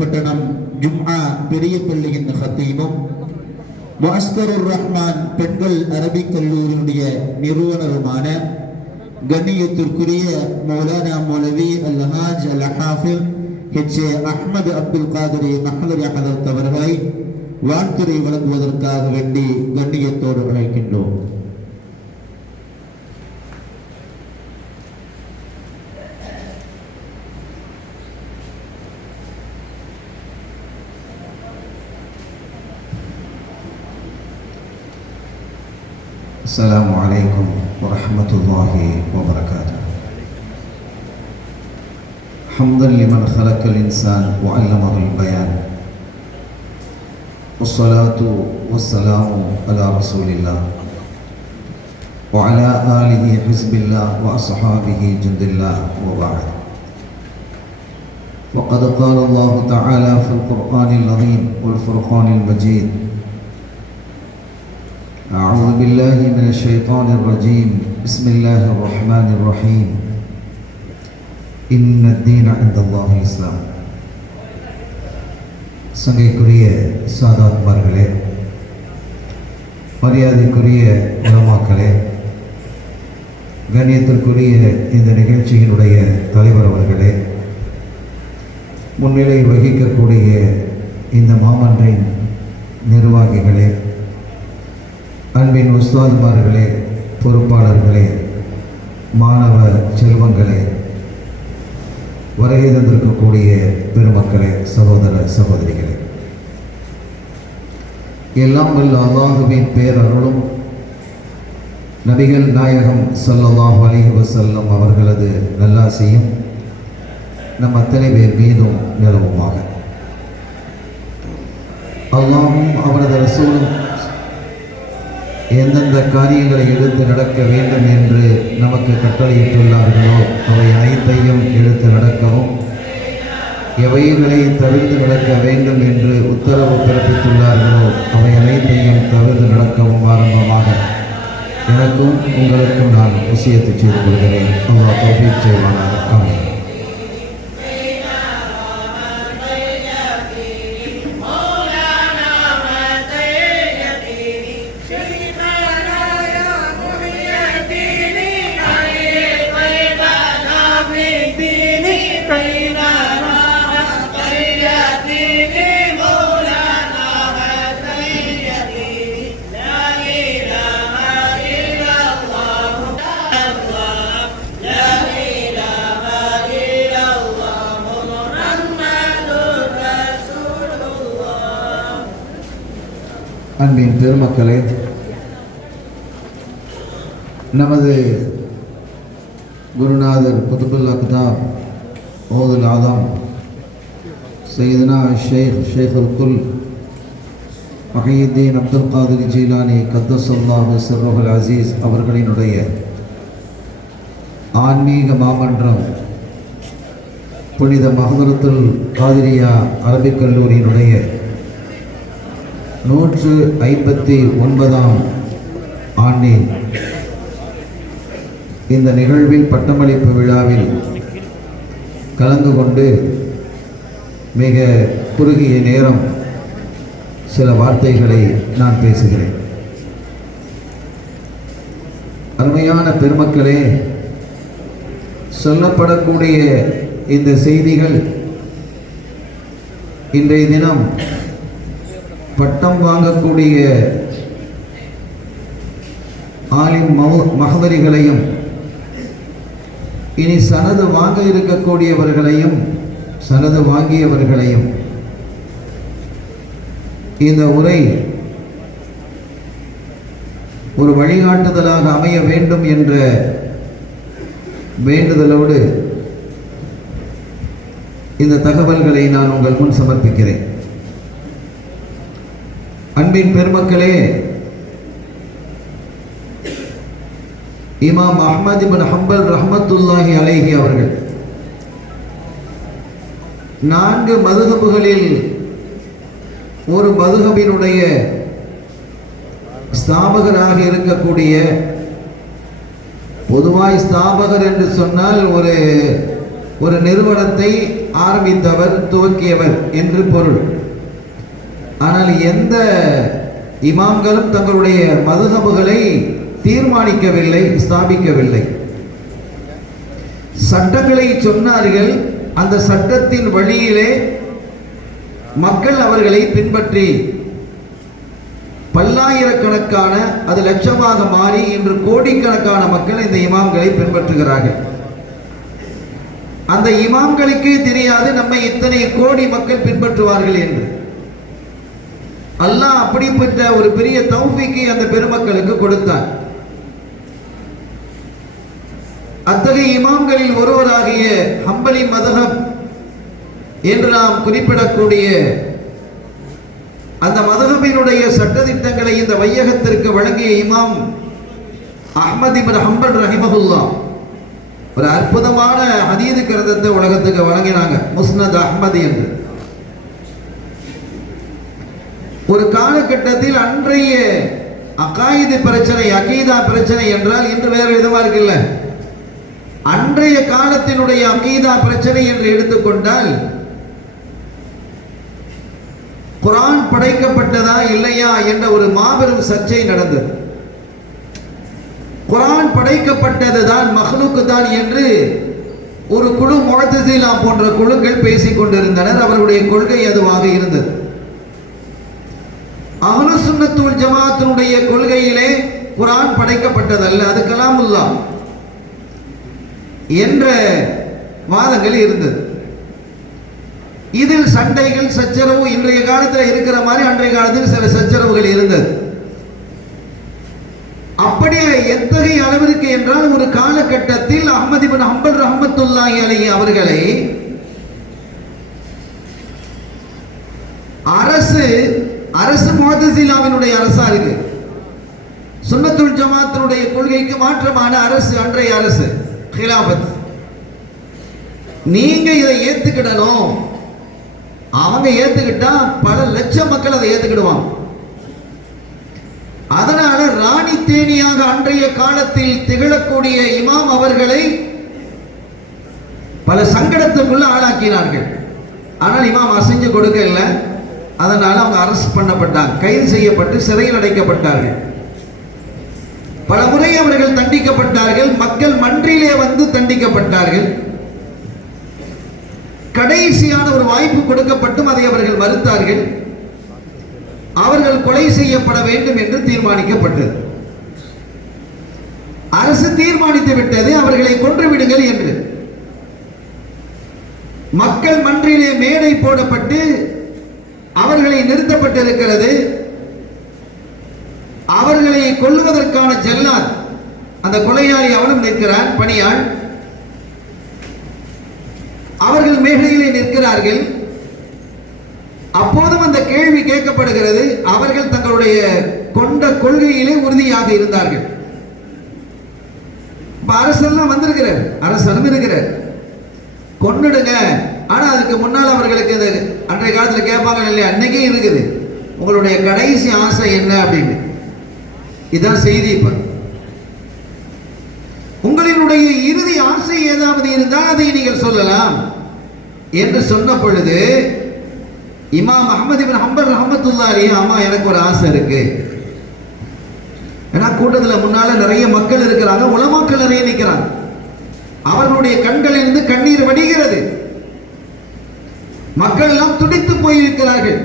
பட்டணம் ஜும்ஆ பெரிய பள்ளியின் ஹத்தீமும் முஅஸ்கருர் ரஹ்மான் பெண்கள் அரபிக் கல்லூரியுடைய நிறுவனருமான கண்ணியத்திற்குரிய மௌலானா மௌலவி அல்-ஹாஜ் அல்-ஹாஃபில் ஹெச்.ஏ. அஹ்மது அப்துல் காதிரி மஹ்லரி ஹதரத் அவர்களை வாழ்த்துரை வழங்குவதற்காக வேண்டி கண்ணியத்தோடு அழைக்கின்றோம். السلام عليكم ورحمة الله وبركاته. حمدا لمن خلق الإنسان وعلمه البيان، والصلاة والسلام على رسول الله وعلى آله حزب الله وأصحابه جند الله وبعد. وقد قال الله تعالى في القرآن العظيم والفرقان المجيد: أعوذ بالله من الشيطان الرجيم، بسم الله الرحمن الرحيم، إن الدين عند الله الإسلام. சங்கைக்குரிய சாதாத்மார்களே, மரியாதைக்குரிய உலமாக்களே, கண்ணியத்திற்குரிய இந்த நிகழ்ச்சியினுடைய தலைவர் அவர்களே, முன்னிலை வகிக்கக்கூடிய இந்த மாமன்றின் நிர்வாகிகளே, அன்பின் உஸ்தாதுமார்களே, பொறுப்பாளர்களே, மாணவ செல்வங்களே, வருகை தந்திருக்கக்கூடிய பெருமக்களே, சகோதர சகோதரிகளே, எல்லாம் வல்ல அல்லாஹுவின் பேரருளும் நபிகள் நாயகம் ஸல்லல்லாஹு அலைஹி வஸல்லம் அவர்களது நல்லாசியும் நம் அத்தனை பேர் மீதும் நிலவுமாக. அல்லாஹும் அவரது ரசூலும் எந்தெந்த காரியங்களை எடுத்து நடக்க வேண்டும் என்று நமக்கு கட்டளையிட்டுள்ளார்களோ அவை அனைத்தையும் எடுத்து நடக்கவும், எவைகளை தவிர்த்து நடக்க வேண்டும் என்று உத்தரவு பிறப்பித்துள்ளார்களோ அவை அனைத்தையும் தவிர்த்து நடக்கவும் ஆரம்பமாக எனக்கும் உங்களுக்கும் நான் வசியத்து செய்து கொள்கிறேன். அல்லாஹ் தௌஃபீக் செய்வானாக. ஆமீன். அன்பின் பெருமக்களே, நமது குருநாதர் குதுபுல் அக்தாப் ஓதுல் ஆதம் சையதுனா ஷேகுல் குல் மஹீயுத்தீன் அப்துல் காதிர் ஜீலானி கத்தஸல்லாஹு சிர்ருல் அசீஸ் அவர்களினுடைய ஆன்மீக மாமன்றம் புனித மஹதரத்துல் காதிரியா அரபிக் கல்லூரியினுடைய 159ஆம் ஆண்டின் இந்த நிகழ்வில் பட்டமளிப்பு விழாவில் கலந்து கொண்டு மிக குறுகிய நேரம் சில வார்த்தைகளை நான் பேசுகிறேன். அருமையான பெருமக்களே, சொல்லப்படக்கூடிய இந்த செய்திகள் இன்றைய தினம் பட்டம் வாங்கக்கூடிய ஆலிம் மஹதரிகளையும் இனி சனது வாங்க இருக்கக்கூடியவர்களையும் சனது வாங்கியவர்களையும் இந்த உரை ஒரு வழிகாட்டுதலாக அமைய வேண்டும் என்ற வேண்டுதலோடு இந்த தகவல்களை நான் உங்கள் முன் சமர்ப்பிக்கிறேன். அன்பின் பெருமக்களே, இமாம் அஹ்மத் இப்னு ஹம்பல் ரஹ்மத்துல்லாஹி அலைஹி அவர்கள் 4 மதுஹபுகளில் ஒரு மதுஹபினுடைய ஸ்தாபகராக இருக்கக்கூடிய, பொதுவாய் ஸ்தாபகர் என்று சொன்னால் ஒரு ஒரு நிறுவனத்தை ஆரம்பித்தவர், துவக்கியவர் என்று பொருள். ஆனால் எந்த இமாம்களும் தங்களுடைய மதுஹபுகளை தீர்மானிக்கவில்லை, ஸ்தாபிக்கவில்லை. சட்டங்களை சொன்னார்கள். அந்த சட்டத்தின் வழியிலே மக்கள் அவர்களை பின்பற்றி பல்லாயிரக்கணக்கான, அது லட்சமாக மாறி இன்று கோடிக்கணக்கான மக்கள் இந்த இமாம்களை பின்பற்றுகிறார்கள். அந்த இமாம்களுக்கே தெரியாது நம்மை இத்தனை கோடி மக்கள் பின்பற்றுவார்கள் என்று. அல்லாஹ் அப்படிப்பட்ட ஒரு பெரிய தௌஃபீக்கை அந்த பெருமக்களுக்கு கொடுத்தார். அத்தகைய இமாம்களில் ஒருவராகிய ஹம்பலி மதஹப் என்று நாம் குறிப்பிடக்கூடிய அந்த மதஹபினுடைய சட்டதிட்டங்களை இந்த வையகத்திற்கு வழங்கிய இமாம் அஹ்மத் இப்னு ஹம்பல் ரஹிமஹுல்லாஹ் ஒரு அற்புதமான ஹதீது கிரந்தத்தை உலகத்துக்கு வழங்கினாங்க, முஸ்னத் அஹ்மத் என்று. ஒரு காலகட்டத்தில் அன்றைய அகாயிது பிரச்சனை, அகீதா பிரச்சனை என்றால் இன்று வேற விதமா இருக்குல்ல. அன்றைய காலத்தினுடைய அகீதா பிரச்சனை என்று எடுத்துக்கொண்டால் குர்ஆன் படைக்கப்பட்டதா இல்லையா என்ற ஒரு மாபெரும் சர்ச்சை நடந்தது. குர்ஆன் படைக்கப்பட்டதுதான், மஹ்லூக் தான் என்று ஒரு குழு முஅத்தஸிலா போன்ற குழுக்கள் பேசிக் கொண்டிருந்தனர். அவர்களுடைய கொள்கை அதுவாக இருந்தது. அஹ்லு சுன்னத் வல் ஜமாஅத்தினுடைய கொள்கையிலே குர்ஆன் படைக்கப்பட்டதல்ல, அது கலாமுல்லாஹ் என்ற வாதங்கள் இருந்தது. இதில் சண்டைகள், சச்சரவு இன்றைய காலத்தில் இருக்கிற மாதிரி அன்றைய காலத்தில் சில சச்சரவுகள் இருந்தது. அப்படியே எத்தகைய அளவிற்கு என்றால் ஒரு காலகட்டத்தில் அஹ்மத் இப்னு ஹம்பல் ரஹ்மத்துல்லாஹி அலைஹி அவர்களை அரசு முஅத்தஸிலாவினுடைய அரசா இருக்கு. சுன்னத்துல் ஜமாஅத்தினுடைய கொள்கைக்கு மாற்றமான அரசு, அன்றைய அரசு கிலாபத். நீங்க இதை ஏத்துக்கிடணும். அவங்க ஏத்துக்கிட்டா பல லட்சம் மக்கள் அதை ஏத்துக்கிடுவாங்க. அதனால ராணி தேனியாக அன்றைய காலத்தில் திகழக்கூடிய இமாம் அவர்களை பல சங்கடத்துக்குள்ள ஆளாக்கினார்கள். ஆனால் இமாம் அசைஞ்சு கொடுக்க இல்லை. அதனால அவங்க அரெஸ்ட் பண்ணப்பட்டாங்க, கைது செய்யப்பட்டு சிறையில் அடைக்கப்பட்டார்கள். பல முறை அவர்கள் தண்டிக்கப்பட்டார்கள். மக்கள் மன்றிலே வந்து தண்டிக்கப்பட்டார்கள். கடைசியான ஒரு வாய்ப்பு கொடுக்கப்பட்டும் அதை அவர்கள் மறுத்தார்கள். அவர்கள் கொலை செய்யப்பட வேண்டும் என்று தீர்மானிக்கப்பட்டது. அரசு தீர்மானித்து விட்டது அவர்களை கொன்று விடுங்கள் என்று. மக்கள் மன்றிலே மேடை போடப்பட்டு அவர்களை நிறுத்தப்பட்டிருக்கிறது. அவர்களை கொல்லுவதற்கான ஜல்லாத், அந்த கொலையாளி அவனும் நிற்கிறான், பணியாள். அவர்கள் மேடையிலே நிற்கிறார்கள். அப்போதும் அந்த கேள்வி கேட்கப்படுகிறது. அவர்கள் தங்களுடைய கொண்ட கொள்கையிலே உறுதியாக இருந்தார்கள். அரசெல்லாம் வந்திருக்கிறார், அரசனும் இருக்கிறார், கொன்னுடுங்க. ஆனா அதுக்கு முன்னால் அவர்களுக்கு அன்றைய காலத்தில் கேட்பாங்க இல்லையா, அன்னைக்கே இருக்குது, உங்களுடைய கடைசி ஆசை என்ன அப்படின்னு. இதுதான் செய்தி. இப்ப உங்களினுடைய இறுதி ஆசை ஏதாவது இருந்தால் அதை நீங்கள் சொல்லலாம் என்று சொன்ன பொழுது இமாம் அஹ்மத் இப்னு ஹம்பல் ரஹ்மத்துல்லாஹி அலைஹி, ஆமா எனக்கு ஒரு ஆசை இருக்கு. ஏன்னா கூட்டத்தில் முன்னால நிறைய மக்கள் இருக்கிறாங்க, உலமாக்கள் நிறைய நிற்கிறாங்க. அவர்களுடைய கண்களிலிருந்து கண்ணீர் வடிகிறது. மக்கள் எல்லாம் துடித்து போயிருக்கிறார்கள்.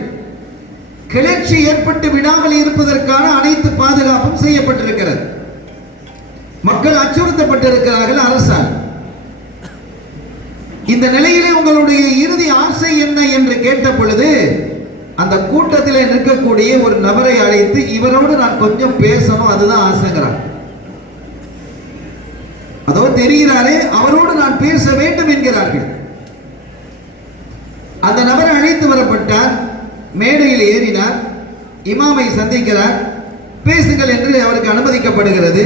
கிளர்ச்சி ஏற்பட்டு விடாமல் இருப்பதற்கான அனைத்து பாதுகாப்பும் செய்யப்பட்டிருக்கிறது. மக்கள் அச்சுறுத்தப்பட்டிருக்கிறார்கள் அரசால். இந்த நிலையிலே உங்களுடைய இறுதி ஆசை என்ன என்று கேட்ட பொழுது அந்த கூட்டத்தில் நிற்கக்கூடிய ஒரு நபரை அழைத்து, இவரோடு நான் கொஞ்சம் பேசணும், அதுதான் ஆசைங்கிறார். அதோ தெரிகிறாரே, அவரோடு நான் பேச வேண்டும் என்கிறார்கள். அந்த நபரை அழைத்து வரப்பட்டார். மேடையில் ஏறினார். இமாமை சந்திக்கிறார். பேசுங்கள் என்று அவருக்கு அனுமதிக்கப்படுகிறது.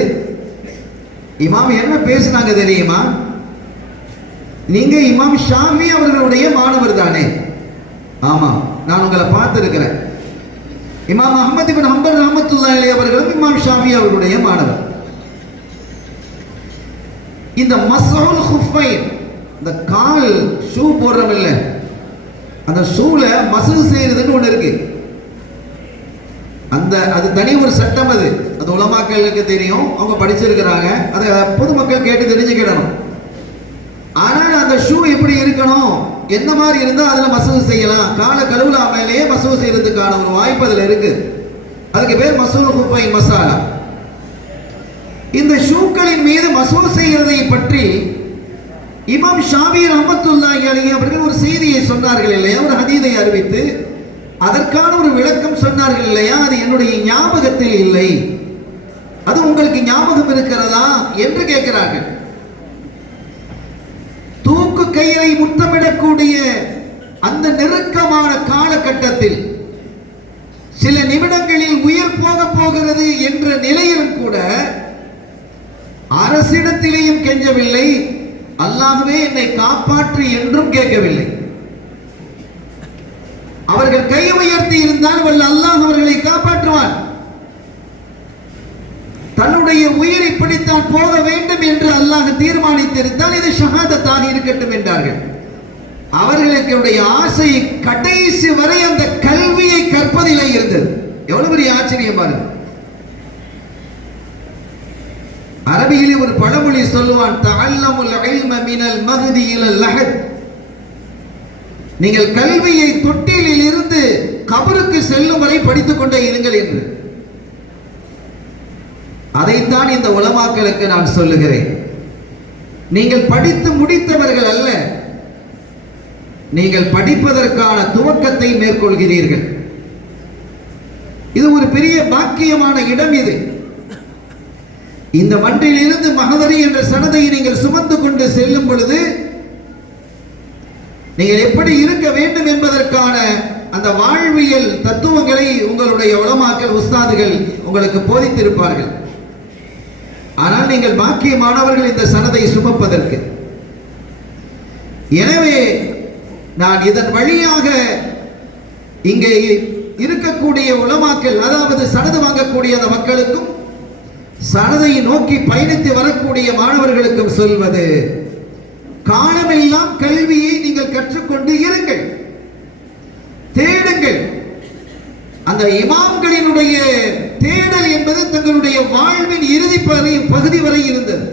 இமாம் என்ன பேசினாங்க தெரியுமா? நீங்க இமாம் ஷாஃபி அவர்களுடைய மாணவர் தானே? ஆமா, நான் உங்களை பார்த்திருக்கிறேன். இமாம் அஹ்மத் இப்னு ஹம்பல் ரஹ்மத்துல்லாஹி அலைஹி அவர்களும் இமாம் ஷாஃபி அவர்களுடைய மாணவர். இந்த மஸ்ஹுல் குஃபைன், இந்த கால் ஷூ போடுறோம் இல்ல, அந்த ஷூல மசூ செய்யறதுன்னு ஒண்ணு இருக்கு. அது தனி ஒரு சட்டம். அது உலமாக்களுக்கு தெரியும், அவங்க படிச்சிருக்கிறாங்க. அதை பொதுமக்கள் கேட்டு தெரிஞ்சுக்கிடணும். ஆனால் அந்த ஷூ எப்படி இருக்கணும், என்ன மாதிரி இருந்தா அதுல மசூ செய்யலாம், காலை கழுவுலாமலேயே மசூ செய்யறதுக்கான ஒரு வாய்ப்பு அதுல இருக்கு. அதுக்கு பேர் மசூல் குஃபை மசாலா. இந்த ஷூக்களின் மீது மசூ செய்கிறதை பற்றி இமாம் ஷாஃபி ரஹ்மத்துல்லாஹி அலைஹி அவர்கள் ஒரு செய்தியை சொன்னார்கள் இல்லையா, ஒரு ஹதீஸை அறிவித்து அதற்கான ஒரு விளக்கம் சொன்னார்கள் இல்லையா, அது என்னுடைய ஞாபகத்தில் இல்லை, அது உங்களுக்கு ஞாபகம் இருக்கிறதா என்று கேட்கிறார்கள். தூக்கு கயிறை முத்தமிடக்கூடிய அந்த நெருக்கமான காலகட்டத்தில் சில நிமிடங்களில் உயிர் போகிறது என்ற நிலையிலும் கூட அரசிடத்திலேயும் கெஞ்சவில்லை, அல்லாஹ்வே என்னை காப்பாற்று என்றும் கேட்கவில்லை. அவர்கள் கை உயர்த்தி இருந்தால் வல்ல அல்லாஹ் அவர்களை காப்பாற்றுவான். தன்னுடைய உயிர் இப்படித்தான் போக வேண்டும் என்று அல்லாஹ் தீர்மானித்திருந்தால் இது ஷஹாதத்தாக இருக்கட்டும் என்றார்கள். அவர்களுடைய ஆசை கடைசி வரை அந்த கல்வியை கற்பதிலே இருந்தது. எவ்வளவு பெரிய ஆச்சரியம் பாருங்க. அரபியிலே ஒரு பழமொழி சொல்லுவான், தஅல்லமுல் இல்ம மினல் மஹ்தி இலல் லஹத். நீங்கள் கல்வியை தொட்டிலில் இருந்து கபருக்கு செல்லும் வரை படித்துக் கொண்டே இருங்கள் என்று. அதைத்தான் இந்த உலமாக்களுக்கு நான் சொல்லுகிறேன். நீங்கள் படித்து முடித்தவர்கள் அல்ல, நீங்கள் படிப்பதற்கான துவக்கத்தை மேற்கொள்கிறீர்கள். இது ஒரு பெரிய பாக்கியமான இடம். இது இந்த மன்றில் இருந்து மஹதரி என்ற சனதை நீங்கள் சுமந்து கொண்டு செல்லும் பொழுது நீங்கள் எப்படி இருக்க வேண்டும் என்பதற்கான அந்த வாழ்வியல் தத்துவங்களை உங்களுடைய உலமாக்கள் உஸ்தாதுகள் உங்களுக்கு போதித்திருப்பார்கள். ஆனால் நீங்கள் பாக்கியமானவர்கள் இந்த சனதை சுமப்பதற்கு. எனவே நான் இதன் வழியாக இங்கே இருக்கக்கூடிய உலமாக்கள், அதாவது சனது வாங்கக்கூடிய அந்த மக்களுக்கும் சனதை நோக்கி பயணித்து வரக்கூடிய மாணவர்களுக்கும் சொல்வது, காலமெல்லாம் கல்வியை நீங்கள் கற்றுக்கொண்டு இருங்கள், தேடுங்கள். அந்த இமாம்களினுடைய தேடல் என்பது தங்களுடைய வாழ்வின் இறுதி பகுதி வரை இருந்தது.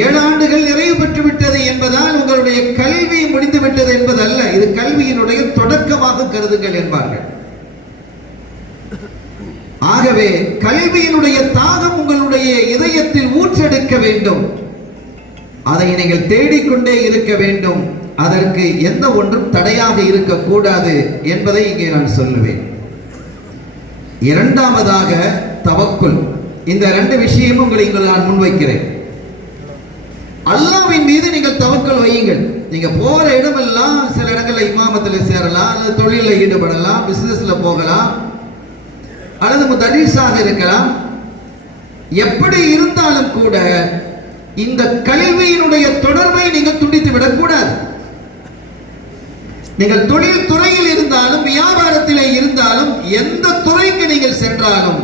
7 ஆண்டுகள் நிறைவு பெற்று விட்டது என்பதால் உங்களுடைய கல்வி முடிந்து விட்டது என்பதல்ல, இது கல்வியினுடைய தொடக்கமாக கருதுங்கள் என்பார்கள். ஆகவே கல்வியினுடைய தாகம் உங்களுடைய இதயத்தில் ஊற்றெடுக்க வேண்டும். அதை நீங்கள் தேடிக்கொண்டே இருக்க வேண்டும். அதற்கு எந்த ஒன்றும் தடையாக இருக்கக்கூடாது என்பதை இங்கே நான் சொல்லுவேன். இரண்டாவதாக தவக்குல். இந்த 2 விஷயமும் உங்களுக்கு நான் முன்வைக்கிறேன். அல்லாஹ்வின் மீது நீங்கள் தவக்கல் வையுங்கள். நீங்க போற இடமெல்லாம் சில இடங்கள்ல இமாமத்தில் சேரலாம், அல்லது தொழிலில் ஈடுபடலாம், பிசினஸ்ல போகலாம், அல்லது முதர்ரிஸாக இருக்கலாம். எப்படி இருந்தாலும் கூட இந்த கல்வியினுடைய தொடர்பை நீங்கள் துண்டித்து விடக்கூடாது. நீங்கள் தொழில் துறையில் இருந்தாலும், வியாபாரத்திலே இருந்தாலும், எந்த துறைக்கு நீங்கள் சென்றாலும்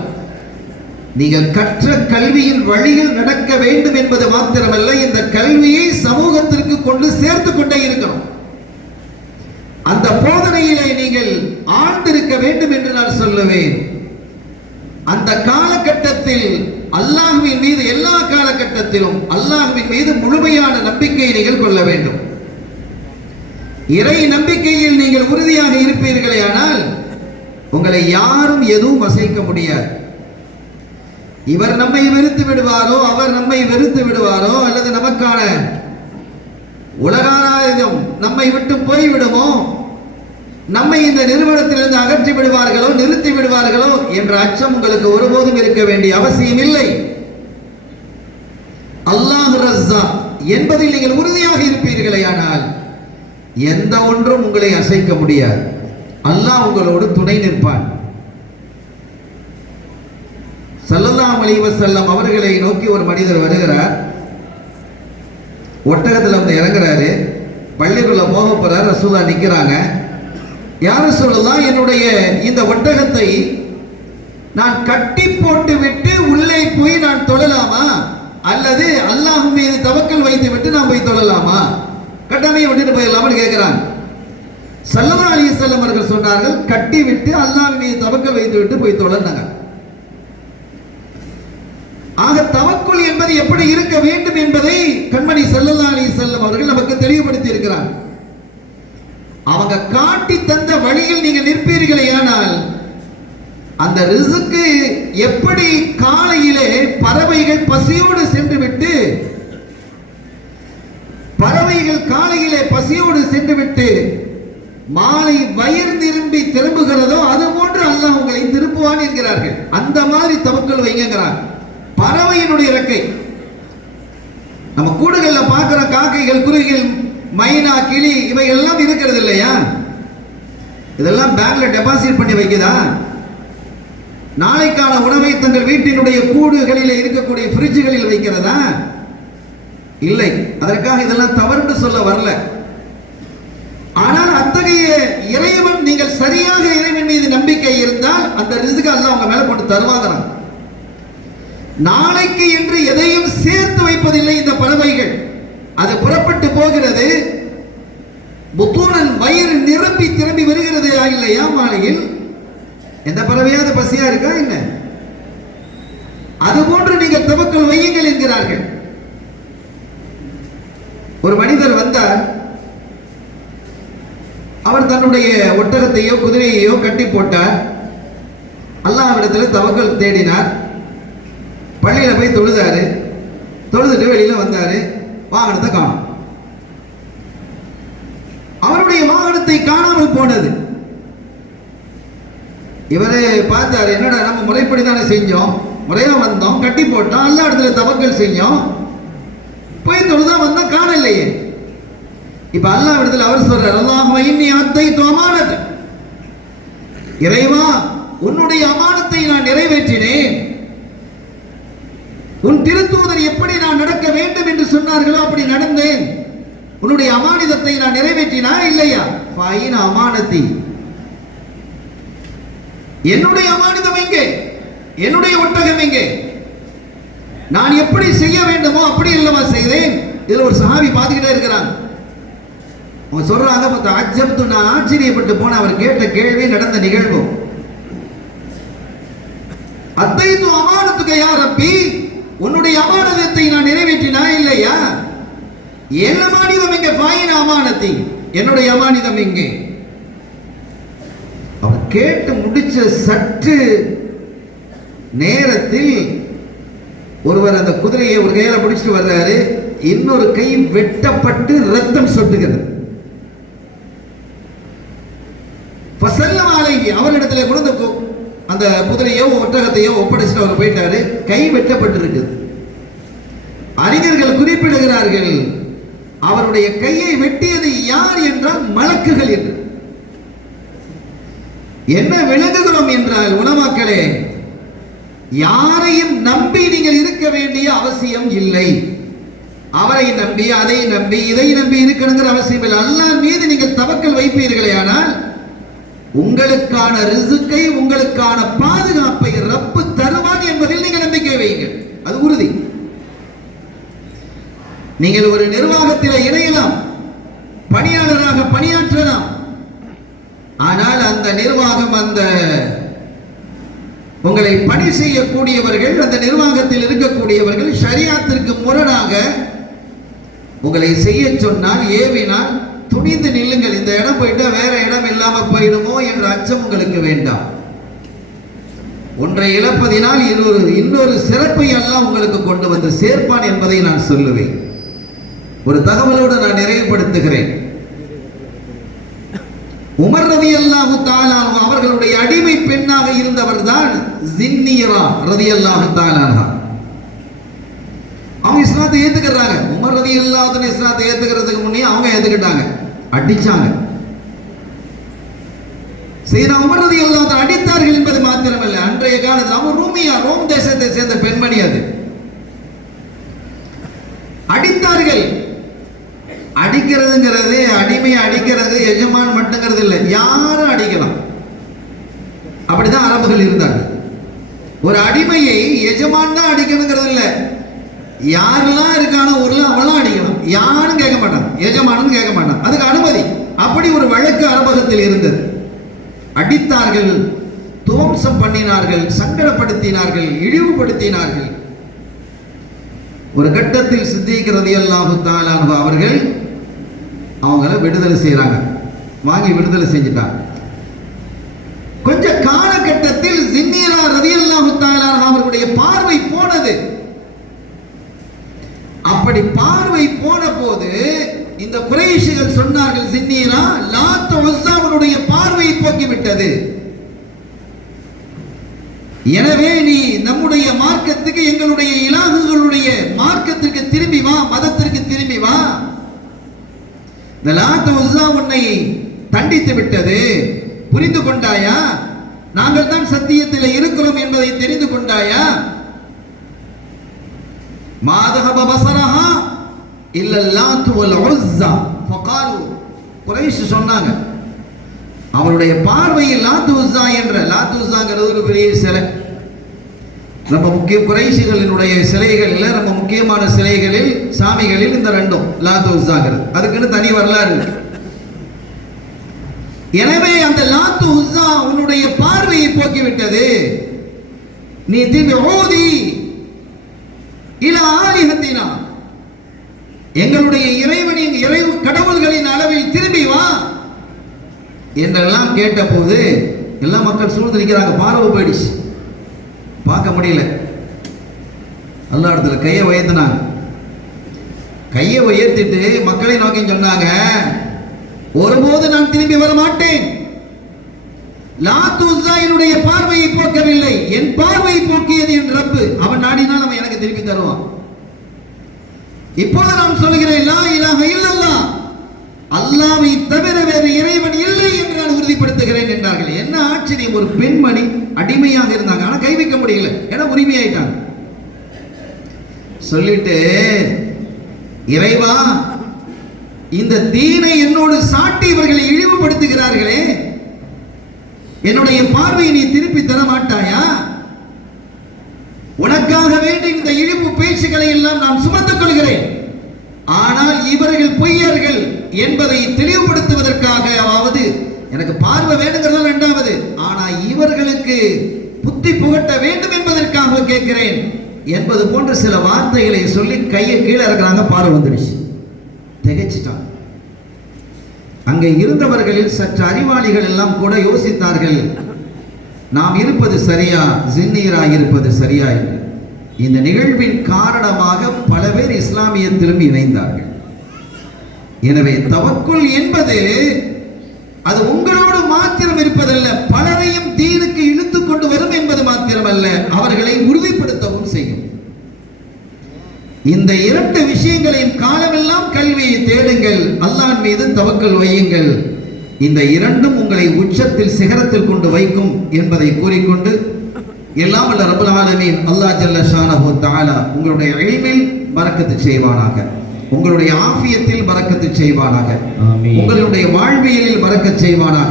நீங்கள் கற்ற கல்வியின் வழியில் நடக்க வேண்டும் என்பது மாத்திரமல்ல, இந்த கல்வியை சமூகத்திற்கு கொண்டு சேர்த்து கொண்டே இருக்கணும். அந்த போதனையிலே நீங்கள் ஆழ்ந்திருக்க வேண்டும் என்று நான் சொல்லுவேன். அந்த காலகட்டத்தில் அல்லாஹ்வின் மீது, எல்லா காலகட்டத்திலும் அல்லாஹ்வின் மீது முழுமையான நம்பிக்கையை நீங்கள் கொள்ள வேண்டும். இறை நம்பிக்கையில் நீங்கள் உறுதியாக இருப்பீர்களே ஆனால் உங்களை யாரும் எதுவும் அசைக்க முடியாது. இவர் நம்மை வெறுத்து விடுவாரோ, அவர் நம்மை வெறுத்து விடுவாரோ, அல்லது நமக்கான உலகாராயுதம் நம்மை விட்டு போய்விடுமோ, நம்மை இந்த நிறுவனத்திலிருந்து அகற்றி விடுவார்களோ, நிறுத்தி விடுவார்களோ என்ற அச்சம் உங்களுக்கு ஒருபோதும் இருக்க வேண்டிய அவசியம் இல்லை. அல்லாஹ் ரஸ்ஸாக் என்பதில் நீங்கள் உறுதியாக இருப்பீர்களே ஆனால் எந்த ஒன்றும் உங்களை அசைக்க முடியாது. அல்லாஹ் உங்களோடு துணை நிற்பான். ஸல்லல்லாஹு அலைஹி வஸல்லம் அவர்களை நோக்கி ஒரு மனிதர் வருகிறார். ஒட்டகத்தில் வந்து இறங்குறாரு. பள்ளிக்குள்ள போக போறார். ரசூலா நிற்கிறாங்க. யார் ரசூலுல்லாஹ், என்னுடைய இந்த ஒட்டகத்தை நான் கட்டி போட்டு விட்டு உள்ளே போய் நான் தொழலாமா அல்லது அல்லாஹ் மீது தவக்கல் வைத்து விட்டு நாம் போய் தொழலாமா, கட்டாமையை விட்டுட்டு போயிடலாமான்னு கேட்கிறாங்க. ஸல்லல்லாஹு அலைஹி வஸல்லம் அவர்கள் சொன்னார்கள், கட்டி விட்டு அல்லாஹ் மீது தவக்கல் வைத்து விட்டு போய் தொழனாங்க. ஆக தவக்குல் என்பது எப்படி இருக்க வேண்டும் என்பதை கண்மணி ஸல்லல்லாஹு அலைஹி வஸல்லம் அவர்கள் நமக்கு தெளிவுபடுத்தி இருக்கிறார். அவங்க காட்டி தந்த வழியில் நீங்கள் நிற்பீர்களேயானால் அந்த ரிஸ்க்கு எப்படி காலையிலே பறவைகள் பசியோடு சென்று விட்டு மாலை வயிறு நிரம்பி திரும்புகிறதோ அது போன்று அல்லாஹ் உங்களை திருப்புவான் என்கிறார்கள். அந்த மாதிரி தவக்கல் வைங்கிறார். பறவையினுடைய இறக்கை நம்ம கூடுகள்ல பார்க்கிற காக்கைகள், குருவிகள், மைனா, கிளி இவை எல்லாம் இருக்கிறது இல்லையா? இதெல்லாம் பேங்க்ல டெபாசிட் பண்ணி வைக்குதா? நாளைக்கான உணவை தங்கள் வீட்டினுடைய கூடுகளில் இருக்கக்கூடிய ஃப்ரிட்ஜுகளில் வைக்கிறதா? இல்லை. அதற்காக இதெல்லாம் தவறு சொல்ல வரல. ஆனால் அத்தகைய இறைவன், நீங்கள் சரியாக இறைவன் மீது நம்பிக்கை இருந்தால் அந்த ரிஸ்க் அல்லாஹ் உங்க மேல கொண்டு தருவாங்க. நாளைக்கு என்று எதையும் சேர்த்து வைப்பதில்லை இந்த பறவைகள். அது புறப்பட்டு போகிறது, புத்தூனன் வயிறு நிரம்பி திரும்பி வருகிறது இல்லையா? மாலையில் எந்த பறவையாவது பசியா இருக்கா? இல்ல. அதுபோன்று நீங்கள் தவக்கல் வையுங்கள் என்கிறார்கள். ஒரு மனிதர் வந்தார். அவர் தன்னுடைய ஒட்டகத்தையோ குதிரையையோ கட்டி போட்டார். அல்லாஹ்விடத்தில் தவக்கல் தேடினார். பள்ளியில போய் தொழுதாரு. தொழுதுட்டு வெளியில வந்தாரு. வாகனத்தை காணும். அவருடைய வாகனத்தை காணாமல் போனது. இவரே பார்த்தாரு, என்னடா நம்ம முறைப்படி தானே செஞ்சோம், முறையா வந்தோம், கட்டி போட்டோம், எல்லா இடத்துல தவக்கல் செஞ்சோம், போய் தொழுதா வந்தா காணலையே. இப்ப அல்லாஹ் இடத்துல அவர் சொல்றார், அல்லாஹும்ம இன்னி அத்தைது அமானத், இறைவா உன்னுடைய அமானத்தை நான் நிறைவேற்றினேன். உன் திருத்தூதர் எப்படி நான் நடக்க வேண்டும் என்று சொன்னார்களோ அப்படி நடந்தேன். உன்னுடைய அமானிதத்தை நான் நிறைவேற்றினா இல்லையா? ஃபைன் அமானத்தி, என்னுடைய அமானிதம் எங்கே? என்னுடைய ஒட்டகம் எங்கே? நான் எப்படி செய்ய வேண்டுமோ அப்படி இல்லவா செய்தேன். இதுல ஒரு சஹாபி பாத்துக்கிட்டே இருக்கிறாங்க. அவங்க சொல்றாங்க, அஜப்து, நான் ஆச்சரியப்பட்டு போன அவர் கேட்ட கேள்வி, நடந்த நிகழ்வு. அத்தைது அமானத்துக்கு யா ரப்பி, உன்னுடைய அமானதத்தை நான் நிறைவேற்றினா இல்லையா? என் அமானிதம் எங்கே? ஃபைன் அமானத்தி, என்னுடைய அமானிதம் எங்கே? அவர் கேட்டு முடிச்ச சற்று நேரத்தில் ஒருவர் அந்த குதிரையை ஒரு கையில பிடிச்சிட்டு வர்றாரு. இன்னொரு கை வெட்டப்பட்டு ரத்தம் சொட்டுகிறது. அவரிடத்துல கூட அந்த குதிரையோ ஒட்டகத்தையோ ஒப்படைச்சிட்டு அவர் போயிட்டாரு. கை வெட்டப்பட்டு இருக்குது. அறிஞர்கள் குறிப்பிடுகிறார்கள், அவருடைய கையை வெட்டியது யார் என்றால் மலக்குகள் என்று. என்ன விளங்குகிறோம் என்றால், உலமாக்களே, யாரையும் நம்பி நீங்கள் இருக்க வேண்டிய அவசியம் இல்லை. அவரை நம்பி, அதை நம்பி, இதை நம்பி இருக்கணுங்கிற அவசியம் இல்லை. அல்லாஹ் மீது நீங்கள் தவக்கல் வைப்பீர்களே ஆனால் உங்களுக்கான ரிஸ்கை, உங்களுக்கான பாதுகாப்பை ரப்பு தருவான் என்பதில் நீங்கள் நம்பிக்கை வையுங்கள். அது உறுதி. நீங்கள் ஒரு நிர்வாகத்தில் இணையலாம், பணியாளராக பணியாற்றலாம். ஆனால் அந்த நிர்வாகம், அந்த உங்களை பணி செய்யக்கூடியவர்கள், அந்த நிர்வாகத்தில் இருக்கக்கூடியவர்கள் ஷரியத்திற்கு முரணாக உங்களை செய்ய சொன்னால், ஏவினால், துணிந்து நில்லுங்கள். இந்த இடம் போயிட்டா வேற இடம் இல்லாம போயிடுமோ என்ற அச்சம் உங்களுக்கு வேண்டாம். ஒன்றை இழப்பதினால் இன்னொரு சிறப்பை எல்லாம் உங்களுக்கு கொண்டு வந்து சேர்ப்பான் என்பதை நான் சொல்லுவேன். ஒரு தகவலோடு நான் நிறைவுபடுத்துகிறேன். உமர் ரலியல்லாஹு தஆலா அவர்களுடைய அடிமை பெண்ணாக இருந்தவர் தான் ஜின்னியரா ரலியல்லாஹு தஆலா. அவங்க இஸ்லாத்தை ஏத்துக்கிறாங்க. உமர் ரலியல்லாஹு தஆலா இஸ்லாத்தை ஏத்துக்கிறதுக்கு முன்னே அவங்க ஏத்துக்கிட்டாங்க, அடிச்சாங்க. சையதுனா உமர் ரலியல்லாஹு தஆலா அடித்தார்கள் என்பது மாத்திரமல்ல, அன்றைய காலத்தில் அவங்க ரூமியா, ரோம் தேசத்தை சேர்ந்த பெண்மணி, அது அடித்தார்கள். அடிக்கிறதுங்கிறது, அடிமையை அடிக்கிறது எஜமான் மட்டுங்கிறது இல்லை, யாரும் அடிக்கலாம். அப்படிதான் அரபுகள் இருந்தார்கள். ஒரு அடிமையை எஜமான் தான் அடிக்கணுங்கிறது இல்லை, யாரெல்லாம் இருக்கானோ ஊர்ல அவெல்லாம் அடிக்கணும், யாரும் கேட்க மாட்டான், எஜமானன்னு கேட்க மாட்டான், அதுக்கு அனுமதி. அப்படி ஒரு வழக்கு அரபகத்தில் இருந்தது. அடித்தார்கள், துவம்சம் பண்ணினார்கள், சங்கடப்படுத்தினார்கள், இழிவுபடுத்தினார்கள். ஒரு கட்டத்தில் சித்திக் ரலியல்லாஹு தஆலா அன்ஹு அவர்கள் அவங்கள விடுதலை செய்யறாங்க, வாங்கி விடுதலை செஞ்சுட்டாங்க. கொஞ்ச காலகட்டத்தில் ஜின்னீரா ரலியல்லாஹு தஆலா அன்ஹு அவர்களுடைய பார்வை போனது. அப்படி பார்வை போன போது இந்த குறைஷிகள் சொன்னார்கள், ஜின்னீரா லாத் உஸ்ஸாவுடைய பார்வையை போக்கிவிட்டது, எனவே நீ நம்முடைய மார்க்கத்துக்கு, எங்களுடைய இலாகுகளுடைய மார்க்கத்திற்கு திரும்பி வா, மதத்திற்கு திரும்பி வா. இந்த லாத் உஸ்ஸா உன்னை தண்டித்து விட்டது, புரிந்து கொண்டாயா? நாங்கள் தான் சத்தியத்தில் இருக்கிறோம் என்பதை தெரிந்து கொண்டாயா? மாதஹப பஸரஹா இல்ல லாத் வல் உஸ்ஸா ஃபகாலு. குறைஷ் சொன்னாங்க, அவருடைய பார்வையில் லாத் உஸ்ஸா என்ற, லாத் உஸ்ஸாங்கிறது ஒரு பெரிய சிலை, ரொம்ப முக்கிய குறைஷிகளினுடைய சிலைகளில் ரொம்ப முக்கியமான சிலைகளில் சாமிகளில் இந்த ரெண்டும் லாத் உஸ்ஸாங்கிறது, அதுக்குன்னு தனி வரலாறு இருக்கு. எனவே அந்த லாத் உஸ்ஸா உன்னுடைய பார்வையை போக்கிவிட்டது, நீ திரும்பி ஓதி இலா ஆலிஹத்தினா, எங்களுடைய இறைவனின் இறைவு கடவுள்களின் அளவில் திரும்பி வா என்றெல்லாம் கேட்ட போது எல்லா மக்கள் சூழ்ந்து நிற்கிறாங்க. பார்வை போயிடுச்சு, பார்க்க முடியல. அல்லா இடத்துல கையை உயர்த்தினாங்க. கையை உயர்த்திட்டு மக்களை நோக்கி சொன்னாங்க, ஒருபோது நான் திரும்பி வர மாட்டேன். லாத் உஸ்ஸா என்னுடைய பார்வையை போக்கவில்லை, என் பார்வையை போக்கியது என் ரப்பு, அவன் நாடினால் அவன் எனக்கு திருப்பி தருவான். இப்போது நான் சொல்கிறேன், லா இலாஹ இல்லல்லாஹ், அல்லாஹ்வை தவிர வேறு இறைவன் இல்லை என்று நான் உறுதிப்படுத்துகிறேன் என்றார்கள். என்ன ஆச்சரியம், ஒரு பெண்மணி அடிமையாக இருந்தாங்க, ஆனா கை வைக்க முடியல, ஏன்னா உரிமையாயிட்டாங்க. சொல்லிட்டு, இறைவா இந்த தீனை என்னோடு சாட்டி இவர்களை இழிவுபடுத்துகிறார்களே, என்னுடைய பார்வையை நீ திருப்பி தர மாட்டாயா? உனக்காக வேண்டி இந்த இழிவு பேச்சுக்களை எல்லாம் நான் சுமத்துக் கொள்கிறேன், ஆனால் இவர்கள் பொய்யர்கள் என்பதை தெளிவுபடுத்துவதற்காகவாவது, எனக்கு பார்வை வேண்டுங்கிறதா இரண்டாவது, ஆனா இவர்களுக்கு புத்தி புகட்ட வேண்டும் என்பதற்காக கேட்கிறேன் என்பது போன்ற சில வார்த்தைகளை சொல்லி கையை கீழே இறக்குறாங்க. பார்வை வந்துடுச்சு, திகைச்சிட்டான். அங்கே இருந்தவர்களில் சற்று அறிவாளிகள் எல்லாம் கூட யோசித்தார்கள், நாம் இருப்பது சரியா, ஜின்னீரா இருப்பது சரியா என்று. இந்த நிகழ்வின் காரணமாக பல பேர் இஸ்லாமியத்திலும் இணைந்தார்கள். எனவே தவக்குல் என்பது அது உங்களோடு மாத்திரம் இருப்பதல்ல, பலரையும் தீனுக்கு இழுத்துக் கொண்டு வரும் என்பது மாத்திரமல்ல, அவர்களை உறுதிப்படுத்தவும் செய்யும். இந்த இரண்டு விஷயங்களையும், காலமெல்லாம் கல்வியை தேடுங்கள், அல்லாஹ் மீது தவக்கல் வையுங்கள், இந்த இரண்டும் உங்களை உச்சத்தில் சிகரத்தில் கொண்டு வைக்கும் என்பதை கூறிக்கொண்டு, எல்லாம் வல்ல ரப்பல் ஆலமீன் அல்லாஹ் ஜல்ல ஷானஹு தஆலா உங்களுடைய இல்மில் பரக்கத்து செய்வானாக, உங்களுடைய ஆஃபியத்தில் பரக்கத்து செய்வானாக, உங்களுடைய வாழ்வியலில் பரக்கத் செய்வானாக.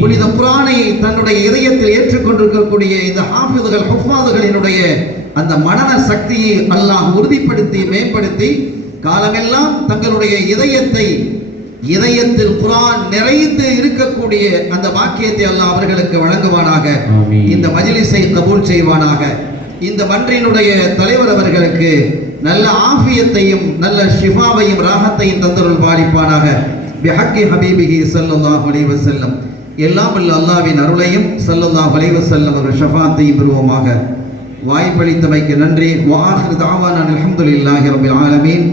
புனித குர்ஆனை தன்னுடைய இதயத்தில் ஏற்றுக்கொண்டிருக்கக்கூடிய இந்த ஹாஃபிதுகள் ஹுஃபாதுகளினுடைய அந்த மனன சக்தியை அல்லாஹ் உறுதிப்படுத்தி மேம்படுத்தி, காலமெல்லாம் தங்களுடைய இதயத்தில் குர்ஆன் நிறைந்து இருக்கக்கூடிய அந்த வாக்கியத்தை அல்லாஹ் அவர்களுக்கு வழங்குவானாக. இந்த மஜ்லிஸை கபூல் செய்வானாக. இந்த மன்றினுடைய தலைவர் அவர்களுக்கு நல்ல ஆஃபியத்தையும் நல்ல ஷிஃபாவையும் ராஹத்தையும் தந்தருள் பாலிப்பானாக. பிஹக்கி ஹபீபிஹி ஸல்லல்லாஹு அலைஹி வஸல்லம், எல்லாம் வல்ல அல்லாஹ்வின் அருளையும் ஸல்லல்லாஹு அலைஹி வஸல்லம் அவர்கள் ஷஃபாஅத்தையும் பெறுவோமாக. வாய்ப்பளித்தமைக்கு நன்றி. வஆஹிரு தஅவானா அல்ஹம்துலில்லாஹி ரப்பில் ஆலமீன்.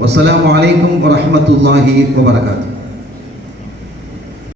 வஸ்ஸலாமு அலைக்கும் வரஹ்மத்துல்லாஹி வபரகாத்துஹு.